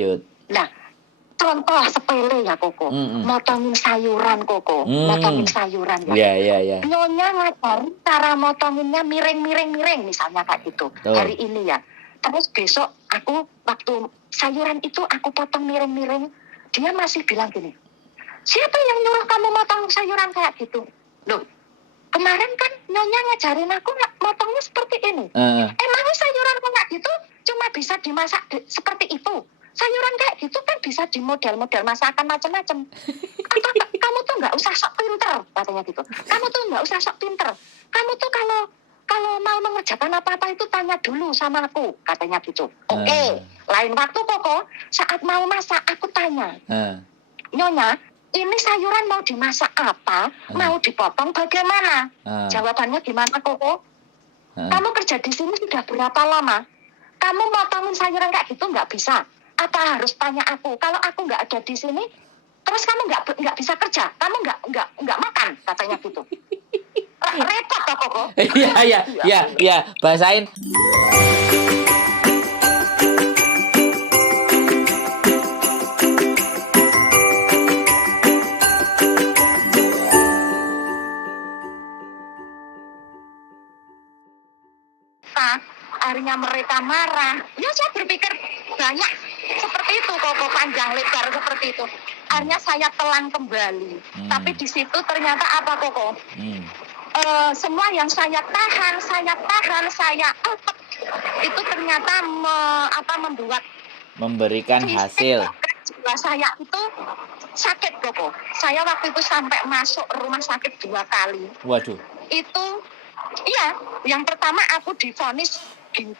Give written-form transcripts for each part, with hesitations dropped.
lanjut. Nah, contoh sepele ya Koko, motongin sayuran Koko, motongin sayuran ya. Iya. Nyonya ngajarin cara motonginnya miring misalnya kayak gitu. Hari ini ya. Terus besok aku waktu sayuran itu aku potong miring-miring, dia masih bilang gini, siapa yang nyuruh kamu motong sayuran kayak gitu? Loh, kemarin kan Nyonya ngajarin aku motongnya seperti ini. Emangnya sayuran kayak gitu cuma bisa dimasak seperti itu? Sayuran kayak gitu kan bisa di model-model masakan macam-macam. Kamu tuh nggak usah sok pinter, katanya gitu. Kamu tuh nggak usah sok pinter. Kamu tuh kalau mau mengerjakan apa-apa itu tanya dulu sama aku, katanya gitu. Oke. Lain waktu Koko, saat mau masak aku tanya, Nyonya, ini sayuran mau dimasak apa? Mau dipotong bagaimana? Jawabannya gimana Koko? Kamu kerja di sini sudah berapa lama? Kamu motongin sayuran kayak gitu nggak bisa. Apa harus tanya aku? Kalau aku nggak ada di sini, terus kamu nggak bisa kerja, kamu nggak makan, katanya gitu. Repot toh Koko. Iya, bahasain. Akhirnya mereka marah. Ya saya berpikir banyak seperti itu Koko, panjang lebar seperti itu. Akhirnya saya telan kembali. Tapi di situ ternyata apa Koko? Semua yang saya tahan, saya utek, itu ternyata memberikan hasil. Jiwa saya itu sakit Koko. Saya waktu itu sampai masuk rumah sakit 2 kali. Waduh. Itu, iya, yang pertama aku divonis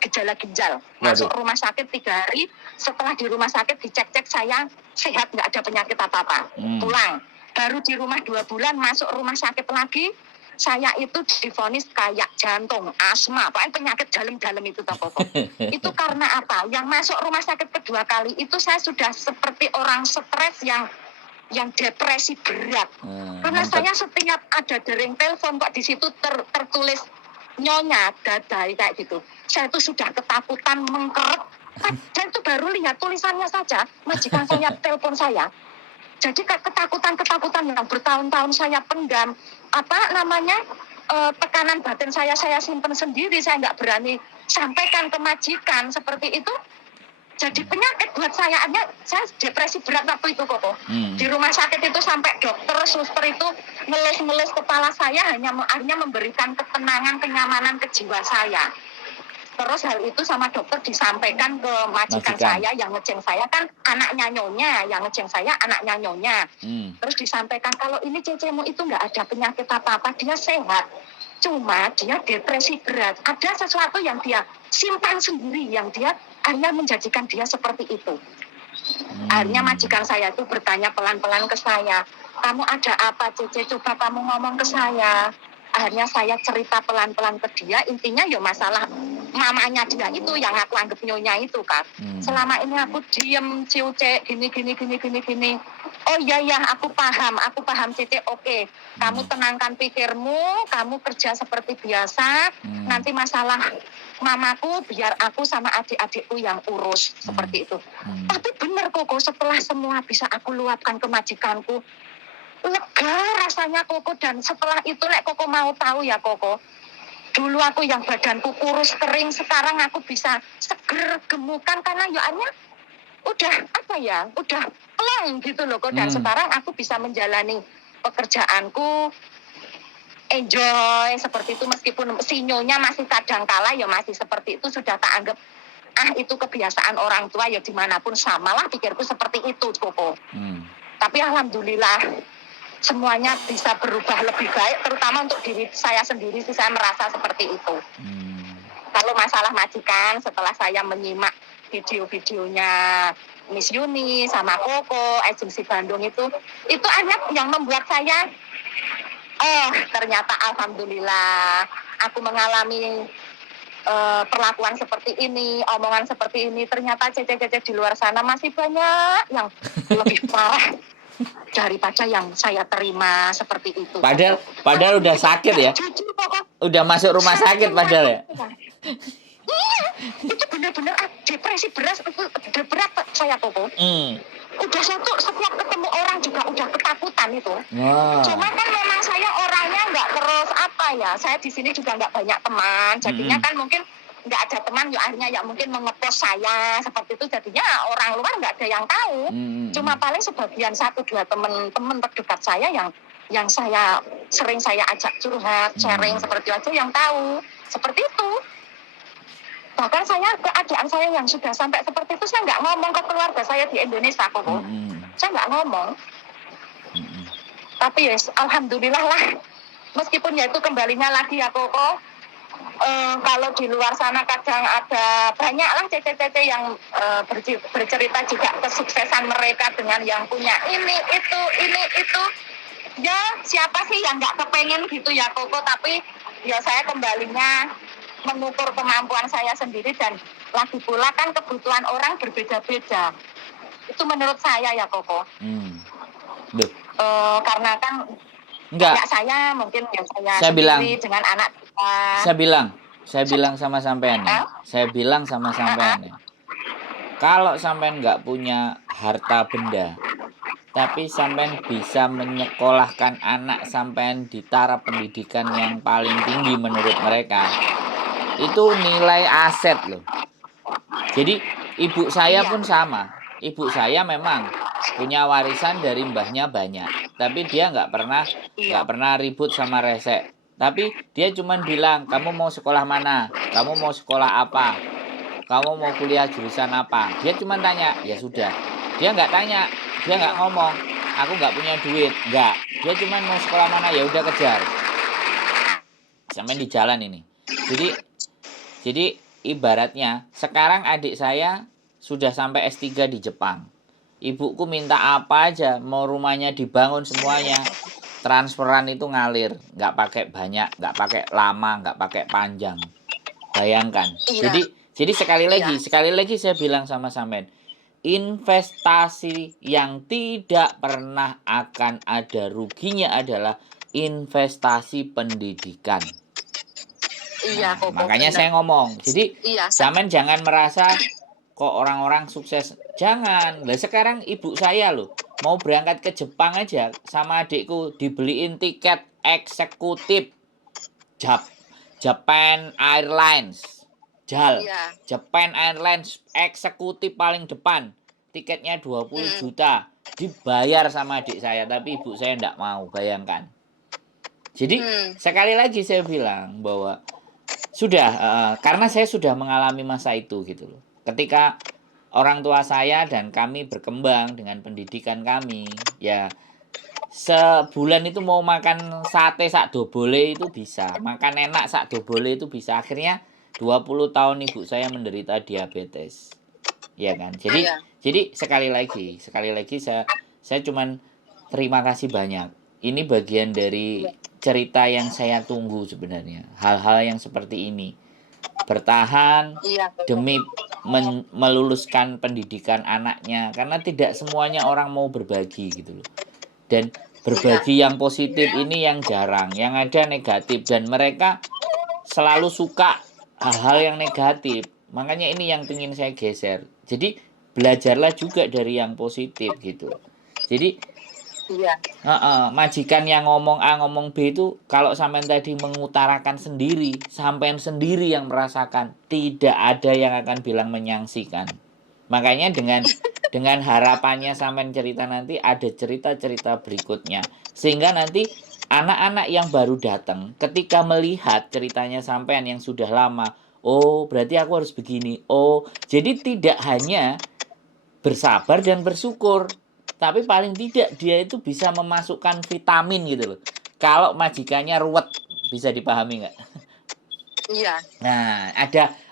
gejala ginjal. Masuk rumah sakit 3 hari, setelah di rumah sakit dicek-cek saya sehat, nggak ada penyakit apa-apa. Pulang. Baru di rumah 2 bulan, masuk rumah sakit lagi, saya itu divonis kayak jantung, asma, pokoknya penyakit dalam-dalam itu toh Koko. Itu karena apa? Yang masuk rumah sakit kedua kali itu saya sudah seperti orang stres yang depresi berat. Karena saya setiap ada dering telepon kok di situ tertulis Nyonya Dadai kayak gitu. Saya itu sudah ketakutan mengkeret. Dan itu baru lihat tulisannya saja, majikan saya telepon saya. Jadi ketakutan yang bertahun-tahun saya pendam, tekanan batin saya simpan sendiri, saya nggak berani sampaikan ke majikan seperti itu. Jadi penyakit buat saya depresi berat waktu itu Koko. Di rumah sakit itu sampai dokter, suster itu ngelus-ngelus kepala saya hanya memberikan ketenangan, kenyamanan ke jiwa saya. Terus hal itu sama dokter disampaikan ke majikan saya yang ngeceng saya kan anaknya Nyonya, yang ngeceng saya anaknya Nyonya. Terus disampaikan kalau ini cecemu itu nggak ada penyakit apa-apa, dia sehat. Cuma dia depresi berat. Ada sesuatu yang dia simpan sendiri, yang dia akhirnya menjadikan dia seperti itu. Akhirnya majikan saya itu bertanya pelan-pelan ke saya, kamu ada apa Cece? Coba kamu ngomong ke saya. Akhirnya saya cerita pelan-pelan ke dia, intinya ya masalah mamanya dia itu yang aku anggap Nyonya itu kan. Selama ini aku diem, ciuce, gini. Oh iya, aku paham Cece, oke. Kamu tenangkan pikirmu, kamu kerja seperti biasa, nanti masalah mamaku biar aku sama adik-adikku yang urus, seperti itu. Tapi benar Koko, setelah semua bisa aku luapkan ke majikanku, lega rasanya Koko. Dan setelah itu Koko mau tahu ya Koko, dulu aku yang badanku kurus kering, sekarang aku bisa seger gemukan karena udah plong gitu loh Kok. Dan sekarang aku bisa menjalani pekerjaanku, enjoy seperti itu, meskipun sinyonya masih kadang kala ya masih seperti itu, sudah tak anggap itu kebiasaan orang tua ya dimanapun samalah, pikirku seperti itu Koko. Tapi alhamdulillah semuanya bisa berubah lebih baik, terutama untuk diri saya sendiri sih, saya merasa seperti itu. Kalau masalah majikan, setelah saya menyimak video-videonya Miss Yuni sama Koko, agensi Bandung itu hanya yang membuat saya ternyata alhamdulillah aku mengalami perlakuan seperti ini, omongan seperti ini. Ternyata cece-cece di luar sana masih banyak yang lebih parah daripada yang saya terima seperti itu. Padahal udah sakit ya? Udah masuk rumah sakit padahal ya? Itu benar-benar depresi berat saya Koko. Udah setiap ketemu orang juga udah ketakutan itu. Wah. Cuma kan memang saya orangnya nggak terus apa ya, saya di sini juga nggak banyak teman, jadinya kan mungkin nggak ada teman ya akhirnya ya mungkin mengepost saya seperti itu, jadinya orang luar nggak ada yang tahu. Cuma paling sebagian 1-2 teman terdekat saya yang sering saya ajak curhat, sharing seperti itu yang tahu seperti itu. Bahkan keadaan saya yang sudah sampai seperti itu, saya nggak ngomong ke keluarga saya di Indonesia Koko. Saya nggak ngomong. Tapi ya alhamdulillah lah, meskipun ya itu kembalinya lagi ya Koko, kalau di luar sana kadang ada banyak lah cece-cece yang bercerita juga kesuksesan mereka dengan yang punya ini itu. Ya siapa sih yang nggak kepengen gitu ya Koko, tapi ya saya kembalinya mengukur kemampuan saya sendiri, dan lagi pula kan kebutuhan orang berbeda-beda. Itu menurut saya ya Koko. Karena kan kayak saya mungkin ya saya sendiri dengan anak kita. Saya bilang sama sampean ya. Saya bilang sama sampean ya. Kalau sampean nggak punya harta benda, tapi sampean bisa menyekolahkan anak sampean di taraf pendidikan yang paling tinggi menurut mereka, itu nilai aset loh. Jadi ibu saya pun sama. Ibu saya memang punya warisan dari mbahnya banyak, tapi dia nggak pernah ribut sama resek. Tapi dia cuma bilang, kamu mau sekolah mana? Kamu mau sekolah apa? Kamu mau kuliah jurusan apa? Dia cuma tanya, ya sudah. Dia nggak tanya, dia nggak ngomong, aku nggak punya duit, nggak. Dia cuma mau sekolah mana, ya udah kejar. Sampai di jalan ini. Jadi ibaratnya sekarang adik saya sudah sampai S3 di Jepang. Ibuku minta apa aja, mau rumahnya dibangun semuanya, transferan itu ngalir, nggak pakai banyak, nggak pakai lama, nggak pakai panjang. Bayangkan. Jadi sekali lagi saya bilang sama sampean, investasi yang tidak pernah akan ada ruginya adalah investasi pendidikan. Makanya bener. Saya ngomong. Jadi sampean jangan merasa kok orang-orang sukses. Jangan. Lah sekarang ibu saya loh mau berangkat ke Jepang aja sama adikku dibeliin tiket eksekutif Japan Airlines. Japan Airlines eksekutif paling depan. Tiketnya 20 juta. Dibayar sama adik saya, tapi ibu saya enggak mau, bayangkan. Jadi sekali lagi saya bilang bahwa sudah, karena saya sudah mengalami masa itu gitu loh. Ketika orang tua saya dan kami berkembang dengan pendidikan kami, ya sebulan itu mau makan sate sak dobole itu bisa, makan enak sak dobole itu bisa. Akhirnya 20 tahun ibu saya menderita diabetes. Ya kan? Jadi sekali lagi saya cuman terima kasih banyak. Ini bagian dari cerita yang saya tunggu sebenarnya. Hal-hal yang seperti ini. Bertahan demi meluluskan pendidikan anaknya. Karena tidak semuanya orang mau berbagi gitu loh. Dan berbagi yang positif ini yang jarang. Yang ada negatif. Dan mereka selalu suka hal-hal yang negatif. Makanya ini yang ingin saya geser. Jadi belajarlah juga dari yang positif gitu. Jadi majikan yang ngomong A ngomong B itu kalau sampean tadi mengutarakan sendiri, sampean sendiri yang merasakan, tidak ada yang akan bilang menyangsikan. Makanya dengan harapannya sampean cerita nanti ada cerita-cerita berikutnya, sehingga nanti anak-anak yang baru datang ketika melihat ceritanya sampean yang sudah lama, oh berarti aku harus begini. Oh, jadi tidak hanya bersabar dan bersyukur, tapi paling tidak dia itu bisa memasukkan vitamin gitu loh. Kalau majikannya ruwet, bisa dipahami nggak? Iya. Nah,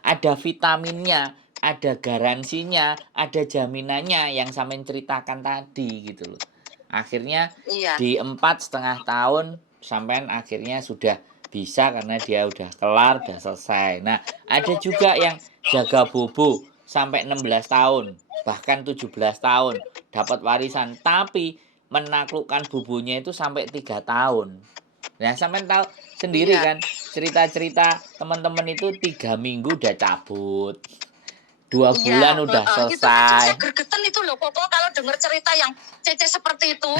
ada vitaminnya, ada garansinya, ada jaminannya yang sampean ceritakan tadi gitu loh. Akhirnya di 4,5 tahun sampean akhirnya sudah bisa karena dia udah kelar, udah selesai. Nah, ada juga yang jaga bobo sampai 16 tahun, bahkan 17 tahun dapat warisan, tapi menaklukkan bubunya itu sampai 3 tahun. Nah, sampean tahu sendiri Iya. kan cerita-cerita teman-teman itu 3 minggu udah cabut, 2 Iya, bulan udah itu kadang saya selesai. gergeten itu loh Koko kalau dengar cerita yang Cece seperti itu.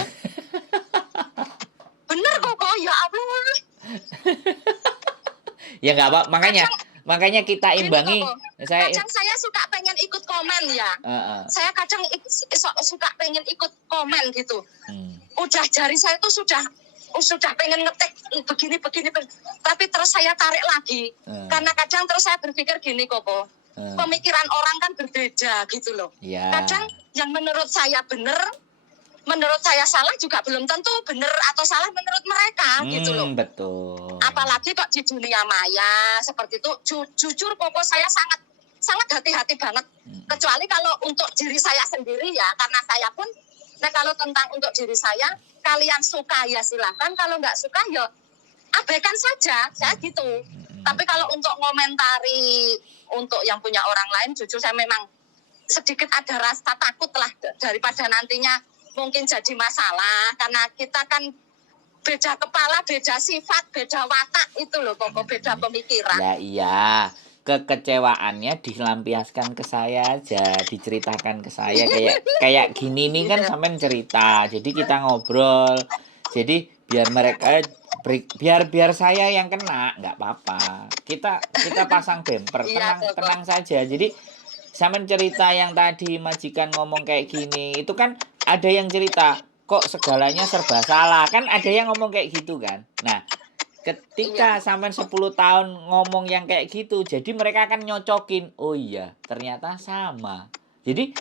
Bener Koko, ya Allah. Ya nggak apa, makanya Kadang makanya kita gini imbangi. Koko, Saya kadang saya suka pengen ikut komen ya. heeh. Saya kadang suka pengen ikut komen gitu. Hmm. Udah jari saya tuh sudah pengen ngetik begini, tapi terus saya tarik lagi. Karena kadang terus saya berpikir gini Koko, pemikiran orang kan berbeda gitu loh. Ya. Kadang yang menurut saya benar, menurut saya salah juga belum tentu benar atau salah menurut mereka gitu loh. Betul. Apalagi kok di dunia maya seperti itu, jujur Koko saya sangat hati-hati banget. Kecuali kalau untuk diri saya sendiri ya, karena saya pun, nah kalau tentang untuk diri saya, kalian suka ya silahkan, kalau nggak suka ya abaikan saja, saya gitu. Tapi kalau untuk ngomentari untuk yang punya orang lain, jujur saya memang sedikit ada rasa takut lah daripada nantinya mungkin jadi masalah, karena kita kan beda kepala, beda sifat, beda watak itu loh Koko, beda pemikiran. Ya iya, kekecewaannya dilampiaskan ke saya aja, diceritakan ke saya kayak gini nih kan sampean cerita. Jadi kita ngobrol. Jadi biar mereka biar saya yang kena, nggak apa-apa. Kita pasang bumper, tenang saja. Jadi sampean cerita yang tadi majikan ngomong kayak gini, itu kan ada yang cerita, kok segalanya serba salah. Kan ada yang ngomong kayak gitu kan. Nah, ketika sampai 10 tahun ngomong yang kayak gitu, jadi mereka akan nyocokin, oh iya ternyata sama. Jadi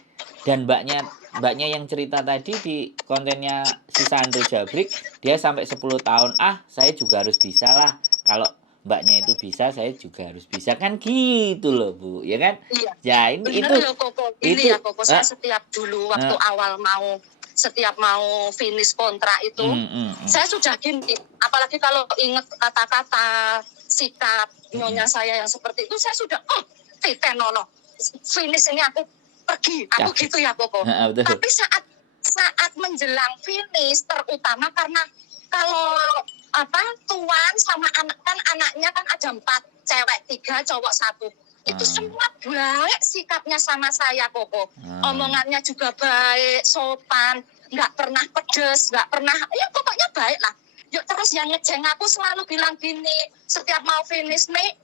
dan mbaknya yang cerita tadi di kontennya si Sandro Jabrik, dia sampai 10 tahun, saya juga harus bisa lah. Kalau mbaknya itu bisa, saya juga harus bisa, kan gitu loh Bu, ya kan? Iya. Ya ini bener itu loh Koko. Ini ya Koko, saya setiap dulu waktu awal setiap mau finish kontrak itu, saya sudah gini, apalagi kalau ingat kata-kata, sikap nyonya saya yang seperti itu, saya sudah, titenono, finish ini aku pergi, aku gitu ya Koko. Tapi saat menjelang finish, terutama karena kalau tuan sama anak kan anaknya kan ada 4, cewek 3, cowok 1. Itu semua baik sikapnya sama saya Koko. Omongannya juga baik, sopan, nggak pernah pedes, nggak pernah, ya pokoknya baik lah. Yuk terus yang ngejeng aku selalu bilang gini, setiap mau finish nih,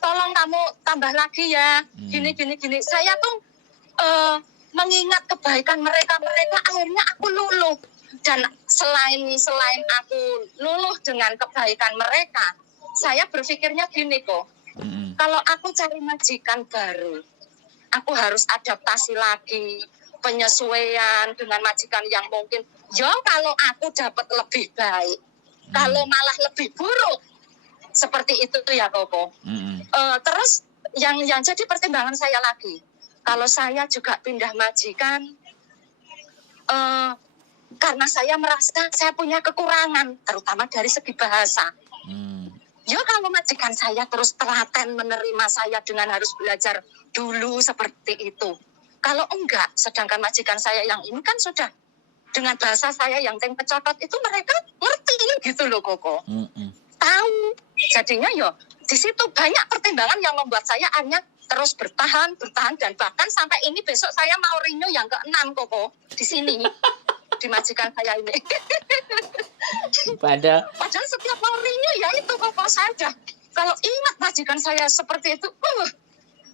tolong kamu tambah lagi ya, gini. Saya tuh mengingat kebaikan mereka akhirnya aku luluh. Dan selain aku luluh dengan kebaikan mereka, saya berpikirnya gini kok, kalau aku cari majikan baru, aku harus adaptasi lagi, penyesuaian dengan majikan yang mungkin, kalau aku dapat lebih baik, kalau malah lebih buruk, seperti itu ya Koko. Terus yang jadi pertimbangan saya lagi, kalau saya juga pindah majikan, karena saya merasa saya punya kekurangan, terutama dari segi bahasa. Kalau majikan saya terus telaten menerima saya dengan harus belajar dulu seperti itu. Kalau enggak, sedangkan majikan saya yang ini kan sudah dengan bahasa saya yang pecokot itu mereka ngerti gitu loh Koko. Tahu. Jadinya di situ banyak pertimbangan yang membuat saya hanya terus bertahan dan bahkan sampai ini besok saya mau renew yang ke-6 Koko di sini. Di majikan saya ini. Padahal setiap mau renew ya itu Koko, saya udah kalau ingat majikan saya seperti itu,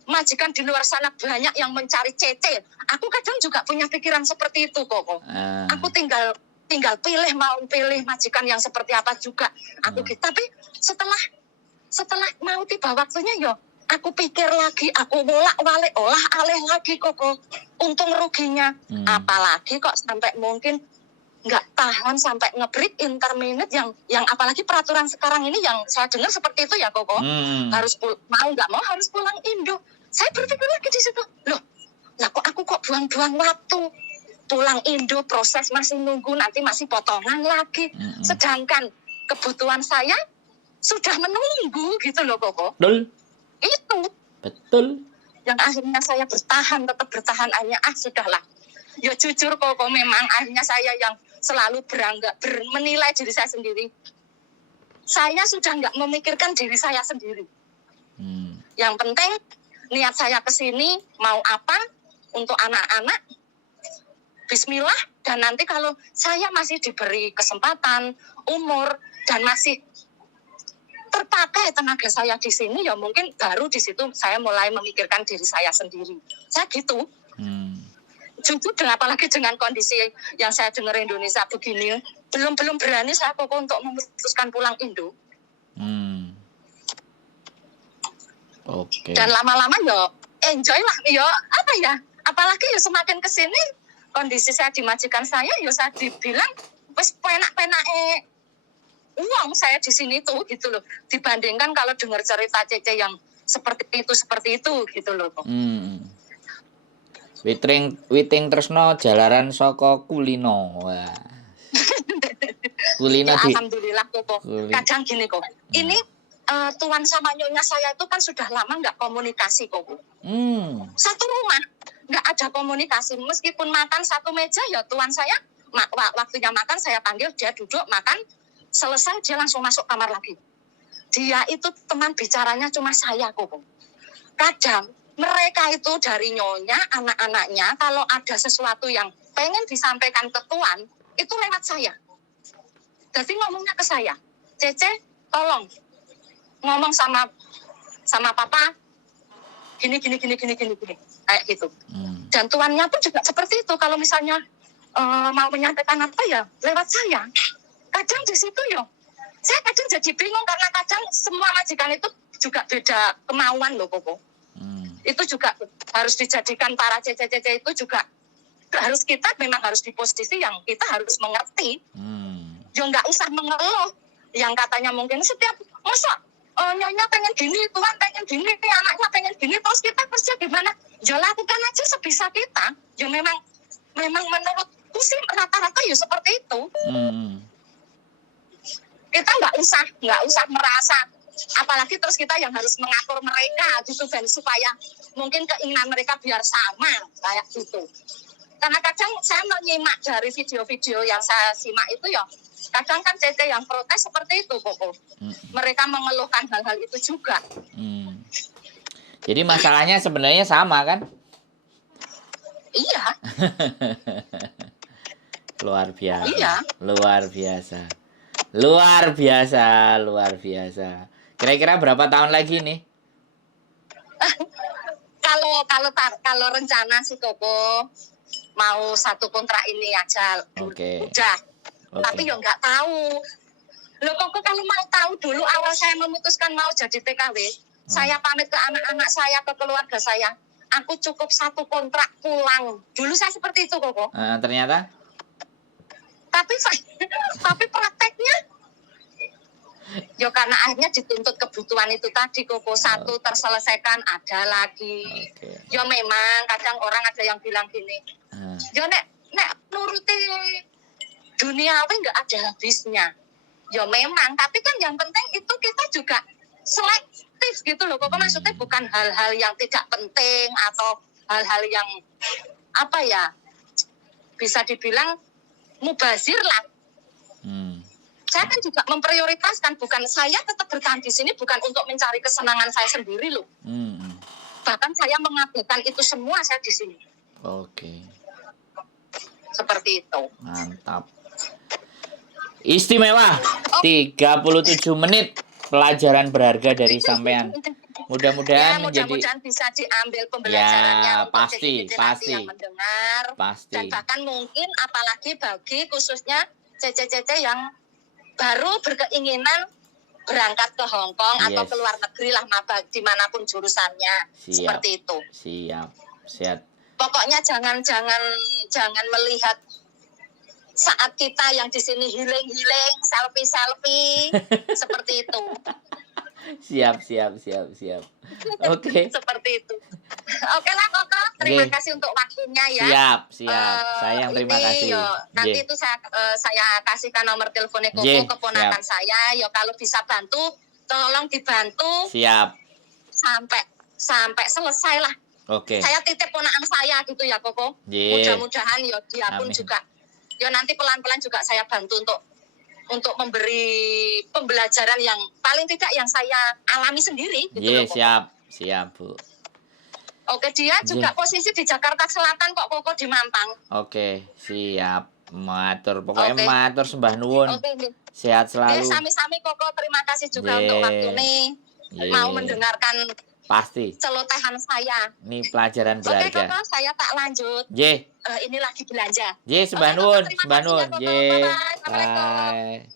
majikan di luar sana banyak yang mencari Cece. Aku kadang juga punya pikiran seperti itu Koko. Aku tinggal mau pilih majikan yang seperti apa juga. Aku gitu. Tapi setelah mau tiba waktunya aku pikir lagi, aku bolak-balik olah alih lagi Koko. Untung ruginya. Apalagi kok sampai mungkin nggak tahan sampai nge-break interminute yang apalagi peraturan sekarang ini yang saya dengar seperti itu ya Koko. Harus mau nggak mau harus pulang Indo. Saya berpikir lagi di situ. Loh kok aku buang-buang waktu. Pulang Indo, proses masih nunggu, nanti masih potongan lagi. Sedangkan kebutuhan saya sudah menunggu gitu loh Koko. Betul. Itu. Betul. Yang akhirnya saya tetap bertahan hanya sudahlah. Ya jujur Koko, memang akhirnya saya yang selalu menilai diri saya sendiri. Saya sudah nggak memikirkan diri saya sendiri. Yang penting niat saya ke sini mau apa untuk anak-anak, bismillah. Dan nanti kalau saya masih diberi kesempatan, umur, dan masih terpakai tenaga saya di sini, ya mungkin baru di situ saya mulai memikirkan diri saya sendiri. Saya gitu. Jujur, apalagi dengan kondisi yang saya dengar Indonesia begini, belum berani saya Koko untuk memutuskan pulang Indo. Oke. Dan lama-lama ya enjoy lah, ya apa ya, apalagi ya semakin kesini kondisi saya di majikan saya, ya saya dibilang wes penak-penak uang saya di sini tuh gitu loh, dibandingkan kalau dengar cerita Cece yang seperti itu gitu loh. Witing tresno jalaran saka kulino. Wah. Kulino ya, alhamdulillah Koko. Kadang gini kok. Ini tuan sama nyonya saya itu kan sudah lama nggak komunikasi Koko. Satu rumah nggak ada komunikasi. Meskipun makan satu meja, ya tuan saya waktunya makan saya panggil, dia duduk makan, selesai dia langsung masuk kamar lagi. Dia itu teman bicaranya cuma saya Koko. Kadang mereka itu dari nyonya, anak-anaknya, kalau ada sesuatu yang pengen disampaikan ke tuan, itu lewat saya. Jadi ngomongnya ke saya, Cece, tolong ngomong sama papa, gini, kayak gitu. Dan tuannya pun juga seperti itu. Kalau misalnya mau menyampaikan apa ya, lewat saya. Kadang di situ ya, saya kadang jadi bingung karena kadang semua majikan itu juga beda kemauan loh, Koko. Itu juga harus dijadikan para cece-cece itu juga memang harus di posisi yang kita harus mengerti. Ya nggak usah mengeluh. Yang katanya mungkin setiap masa nyonya pengen gini, tuan pengen gini, anaknya pengen gini, terus kita kerja gimana? Ya lakukan aja sebisa kita. Ya memang menurutku sih rata-rata ya seperti itu. Kita nggak usah merasa, apalagi terus kita yang harus mengatur mereka gitu, dan supaya mungkin keinginan mereka biar sama kayak gitu. Karena kadang saya menyimak dari video-video yang saya simak itu ya, kadang kan Cece yang protes seperti itu Koko. Mereka mengeluhkan hal-hal itu juga. Jadi masalahnya sebenarnya sama kan? Iya. Luar biasa. Iya. Luar biasa. Kira-kira berapa tahun lagi nih? Kalau rencana sih Koko mau 1 kontrak ini aja. Oke. Udah. Tapi ya nggak tahu. Loh Koko, kalau mau tahu dulu awal saya memutuskan mau jadi TKW, saya pamit ke anak-anak saya, ke keluarga saya, aku cukup 1 kontrak pulang. Dulu saya seperti itu Koko. Ternyata? Tapi prakteknya ya karena akhirnya dituntut kebutuhan itu tadi Koko, 1 terselesaikan, ada lagi. Ya memang kadang orang ada yang bilang gini, ya nek nuruti duniawi nggak ada habisnya. Ya memang, tapi kan yang penting itu kita juga selektif gitu loh Koko. Maksudnya bukan hal-hal yang tidak penting atau hal-hal yang apa ya, bisa dibilang mubazir lah. Saya kan juga memprioritaskan, bukan saya tetap bertahan di sini bukan untuk mencari kesenangan saya sendiri loh. Bahkan saya mengabaikan itu semua saya di sini. Oke. Seperti itu. Mantap. Istimewa. 37 menit pelajaran berharga dari sampean. Mudah-mudahan mudah-mudahan bisa diambil pembelajarannya untuk pasti yang mendengar. Pasti. Dan bahkan mungkin apalagi bagi khususnya cece-cece yang baru berkeinginan berangkat ke Hong Kong atau ke luar negeri lah, dimanapun jurusannya. Seperti itu. Siap. Pokoknya jangan melihat saat kita yang di sini healing, selfie seperti itu. Siap. Oke. Seperti itu. Oke lah Koko, terima kasih untuk waktunya ya. Siap. Saya yang terima kasih. Nanti itu saya kasihkan nomor teleponnya Koko, keponakan saya. Yo kalau bisa bantu, tolong dibantu. Siap. Sampai selesai lah. Oke. Saya titip ponakan saya gitu ya Koko. Mudah-mudahan dia pun juga Ya nanti pelan-pelan juga saya bantu untuk memberi pembelajaran yang paling tidak yang saya alami sendiri gitu loh, Koko. Siap Bu. Oke, dia juga posisi di Jakarta Selatan kok, Koko di Mampang. Oke, siap. Matur, pokoknya matur sembah nuwun. Sehat selalu. Sami-sami Koko, terima kasih juga untuk waktu ini. Mau mendengarkan pasti celotehan saya. Ini pelajaran berharga. Oke, Koko, saya tak lanjut. Ini lagi belanja. Sembah nuwun, sembah nuwun. Bye.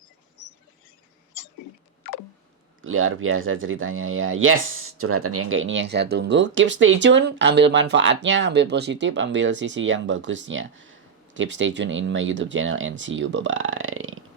Luar biasa ceritanya ya. Yes, curhatan yang kayak ini yang saya tunggu. Keep stay tune, ambil manfaatnya, ambil positif, ambil sisi yang bagusnya. Keep stay tune in my YouTube channel and see you. Bye-bye.